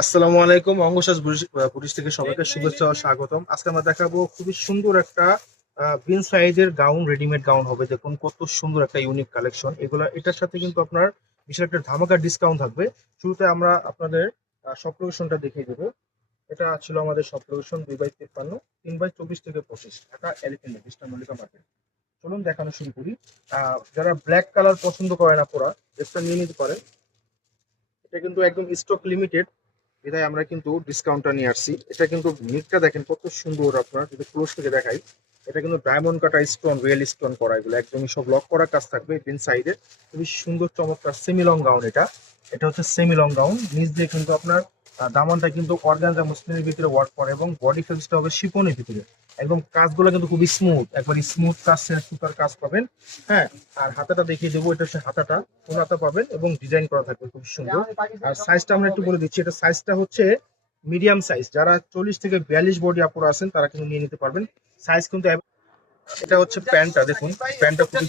আসসালামু আলাইকুম। অঙ্গসাজ বুটিক থেকে সবাইকে শুভেচ্ছা ও স্বাগতম। আজকে আমরা দেখাবো খুবই সুন্দর একটা বিন সাইজের গাউন, রেডিমেড গাউন হবে। দেখুন কত সুন্দর একটা ইউনিক কালেকশন এগুলা। এটার সাথে কিন্তু আপনার বিশাল একটা ধামাকা ডিসকাউন্ট থাকবে। শুরুতে আমরা আপনাদের শপ লোকেশনটা দেখিয়ে দেবো। এটা ছিল আমাদের শপ লোকেশন 2/53, 3/24 থেকে 25, Dhaka elephant road, eastern Mallika market. চলুন দেখানো শুরু করি। যারা ব্ল্যাক কালার পছন্দ করে না পরা, ড্রেসটা নিয়ে নিতে পারে। এটা কিন্তু একদম স্টক লিমিটেড, বিধায় আমরা কিন্তু ডিসকাউন্টটা নিয়ে আসছি। এটা কিন্তু নেকটা দেখেন কত সুন্দর, আপনার যদি ক্লোজ থেকে দেখাই, এটা কিন্তু ডায়মন্ড কাটা স্টোন, রিয়েল স্টোন করা, এগুলো একদমই সব লক করা কাজ থাকবে। পিন সাইডে খুবই সুন্দর চমৎকার সেমি লং গাউন। এটা এটা হচ্ছে সেমি লং গাউন। নিচ দিয়ে কিন্তু আপনার দামানটা কিন্তু অর্গানজা মসলিনের ভিতরে ওয়ার্ক করে এবং বডি ফেলসটা হবে শিফনের ভিতরে। একদম কাজগুলো কিন্তু খুবই স্মুথ, একবার স্মুথ কাজ, সুতার কাজ পাবেন। হ্যাঁ, আর হাতাটা দেখিয়ে দেবো। এটা হচ্ছে হাতাটা, কোন হাতা পাবেন এবং ডিজাইন করা থাকবে খুব সুন্দর। আর সাইজটা আমরা একটু বলে দিচ্ছি, এটা সাইজটা হচ্ছে মিডিয়াম সাইজ। যারা 40 থেকে 42 বডি আপুরা আছেন তারা কিন্তু নিয়ে নিতে পারবেন। সাইজ কিন্তু এটা হচ্ছে প্যান্টটা, দেখুন প্যান্টটা খুবই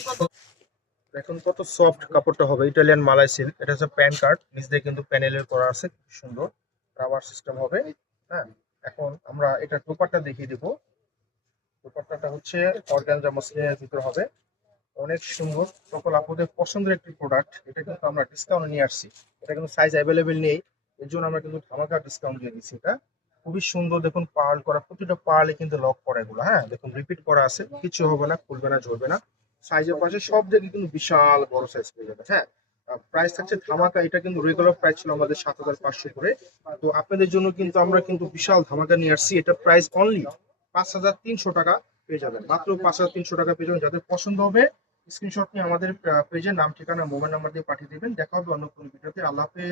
দেখুন কত সফট কাপড়টা হবে, ইটালিয়ান মালাই সিল্ক। এটা হচ্ছে প্যান কার্ড, নিচ দিয়ে কিন্তু প্যানেলের করা আছে, খুব সুন্দর রাবার সিস্টেম হবে। হ্যাঁ, এখন আমরা এটা দোপাট্টা দেখিয়ে দিব। দোপাট্টাটা হচ্ছে অর্গানজা মসলিনের ভিতরে হবে, অনেক সুন্দর। সকল আপনাদের পছন্দের একটি প্রোডাক্ট। এটা কিন্তু আমরা ডিসকাউন্ট নিয়ে আসছি। এটা কিন্তু সাইজ অ্যাভেলেবেল নেই, এর জন্য আমরা কিন্তু ধামাকা ডিসকাউন্ট দিয়ে দিচ্ছি। এটা খুবই সুন্দর, দেখুন পার্ল করা, প্রতিটা পার্লে কিন্তু লক করা এগুলো। হ্যাঁ, দেখুন রিপিট করা আছে, কিছু হবে না, খুলবে না, ঝরবে না। সাইজের পাশে সব জায়গায় কিন্তু বিশাল বড় সাইজ পেয়ে যাবে। হ্যাঁ, প্রাইস থাকছে ধামাকা। এটা কিন্তু রেগুলার প্রাইস ছিল আমাদের 7,500 করে। তো আপনাদের জন্য কিন্তু আমরা কিন্তু বিশাল ধামাকা নিয়ে আসছি। এটা প্রাইস অনলি 5,300 টাকা পেয়ে যাবেন, মাত্র 5,300 টাকা পেয়ে যাবেন। যাদের পছন্দ হবে স্ক্রিনশট নিয়ে আমাদের পেজের নাম, ঠিকানা, মোবাইল নাম্বার দিয়ে পাঠিয়ে দেবেন। দেখা হবে অন্য কোনো ভিডিওতে। আল্লাহ হাফেজ।